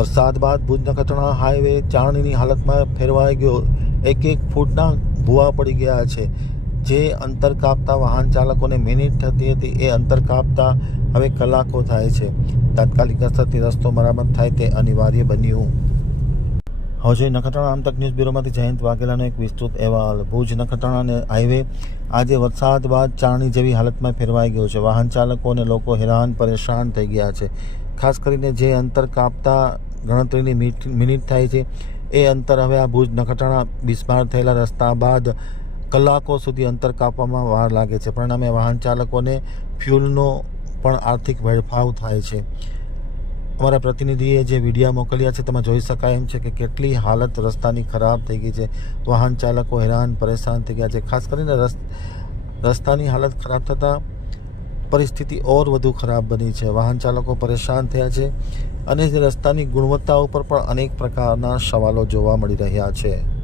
વરસાદ બાદ ભુજ નખત્રાણા હાઈવે ચારણીની હાલતમાં ફેરવાઈ ગયો. એક એક ફૂટના ભૂવા પડી ગયા છે. જે અંતર કાપતા વાહન ચાલકોને મિનિટ થતી હતી, એ અંતર કાપતા હવે કલાકો થાય છે. તાત્કાલિક અસરથી રસ્તો મરામત થાય તે અનિવાર્ય બન્યું. હવે જોઈએ નખત્રાણા આમતક ન્યૂઝ બ્યુરોમાંથી જયંત વાઘેલાનો એક વિસ્તૃત અહેવાલ. ભુજ નખત્રાણા હાઈવે આજે વરસાદ બાદ ચાણી જેવી હાલતમાં ફેરવાઈ ગયો છે. વાહન ચાલકો અને લોકો હેરાન, પરેશાન થઈ ગયા છે. ખાસ કરીને જે અંતર કાપતા ગણતરીની મિનિટ થાય છે. એ અંતર હવે આ ભુજ નખત્રાણા બિસ્માર થયેલા રસ્તા બાદ કલાકો સુધી અંતર કાપવામાં વાર લાગે છે. પરિણામે વાહન ચાલકોને ફ્યુલનો પણ આર્થિક વેડફાવ થાય છે. અમારા પ્રતિનિધિએ જે વિડીયા મોકલ્યા છે, તેમાં જોઈ શકાય એમ છે કે કેટલી હાલત રસ્તાની ખરાબ થઈ ગઈ છે. વાહન ચાલકો હેરાન, પરેશાન થઈ ગયા છે. ખાસ કરીને રસ રસ્તાની હાલત ખરાબ થતાં પરિસ્થિતિ ઓર વધુ ખરાબ બની છે. વાહન ચાલકો પરેશાન થયા છે અને રસ્તાની ગુણવત્તા ઉપર પણ અનેક પ્રકારના સવાલો જોવા મળી રહ્યા છે.